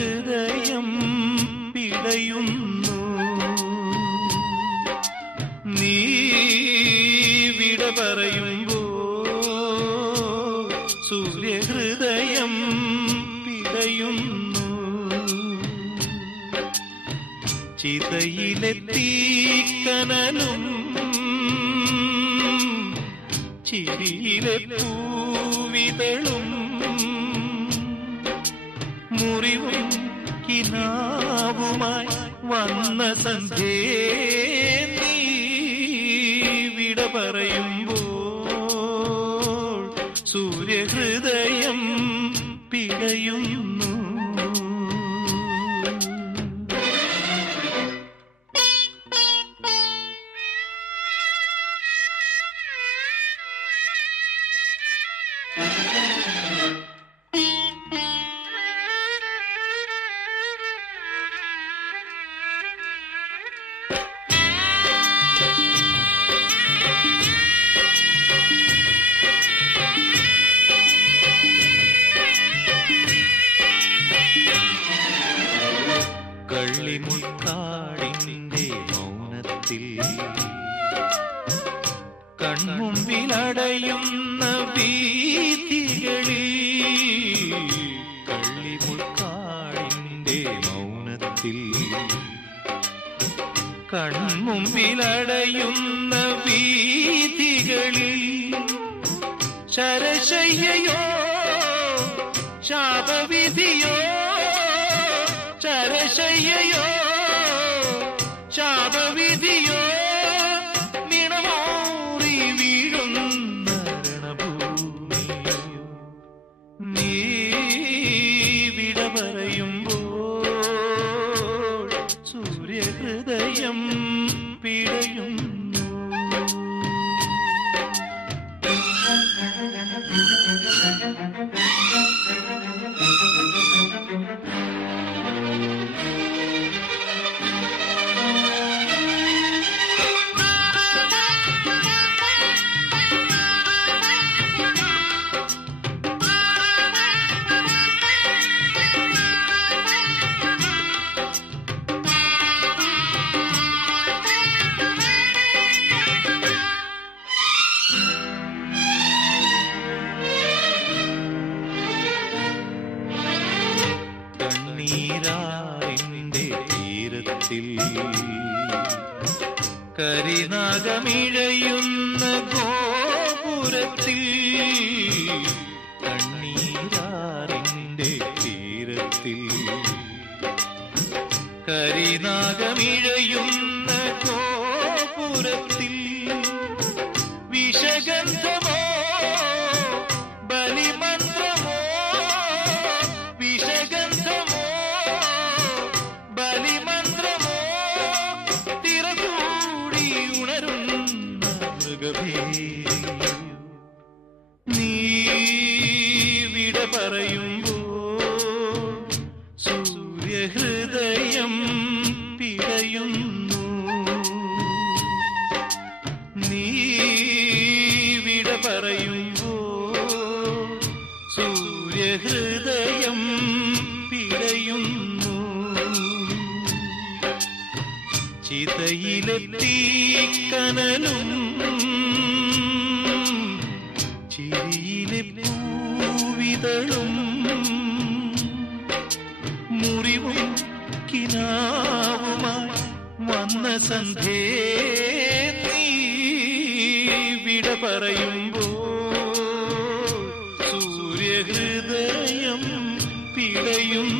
സൂര്യഹൃദയം പിടയുന്നു. നീ വിട പറയുമ്പോ സൂര്യഹൃദയം പിടയുന്നു. ചിതയിലെത്തി കനലും ചിരിയിലെ പൂവിതളും മുറിവും കിനാവുമായി വന്ന സന്ധ്യേ നീ വിട പറയുമ്പോൾ സൂര്യഹൃദയം പിടയുന്നു. കള്ളിമുൾക്കാടിന്റെ മൗനത്തിൽ കൺമുമ്പിലടയുന്ന വീഥികളിൽ, കള്ളിമുൾക്കാടിന്റെ മൗനത്തിൽ കൺമുമ്പിലടയുന്ന വീഥികളിൽ ശരശയ്യയോ ശാപവിധിയോ, ശരശയ്യയോ ശാപവിധിയോ, നിണമോറി വീഴുന്ന രണഭൂമിയോ. നീ വിട പറയുമ്പോൾ സൂര്യഹൃദയം പിടയുന്നു. കണ്ണീരാറിന്റെ തീരത്തിൽ കരിനാഗമിഴയുന്ന ഗോപുരത്തിൽ, കണ്ണീരാറിന്റെ തീരത്തിൽ കരിനാഗമിഴയുന്ന ഗോപുരത്തിൽ വിഷഗന്ധമോ ബലിമന്ത്രമോ, വിഷഗന്ധമോ ബലിമന്ത്രമോ, തിരകൂടി ഉണരുന്ന മൃഗഭേരിയോ. നീ വിട പറയുമ്പോൾ സൂര്യഹൃദയം പിടയുന്നു. നീ വിട പറയുമ്പോൾ സൂര്യഹൃദയം പിടയുന്നു. ചിതയിലെത്തി കനലും ചിരിയിലെ പൂവിതളും മുറിവും കിനാവുമായി വന്ന സന്ധ്യേ നീ വിട പറയുമ്പോൾ സൂര്യഹൃദയം പിടയും.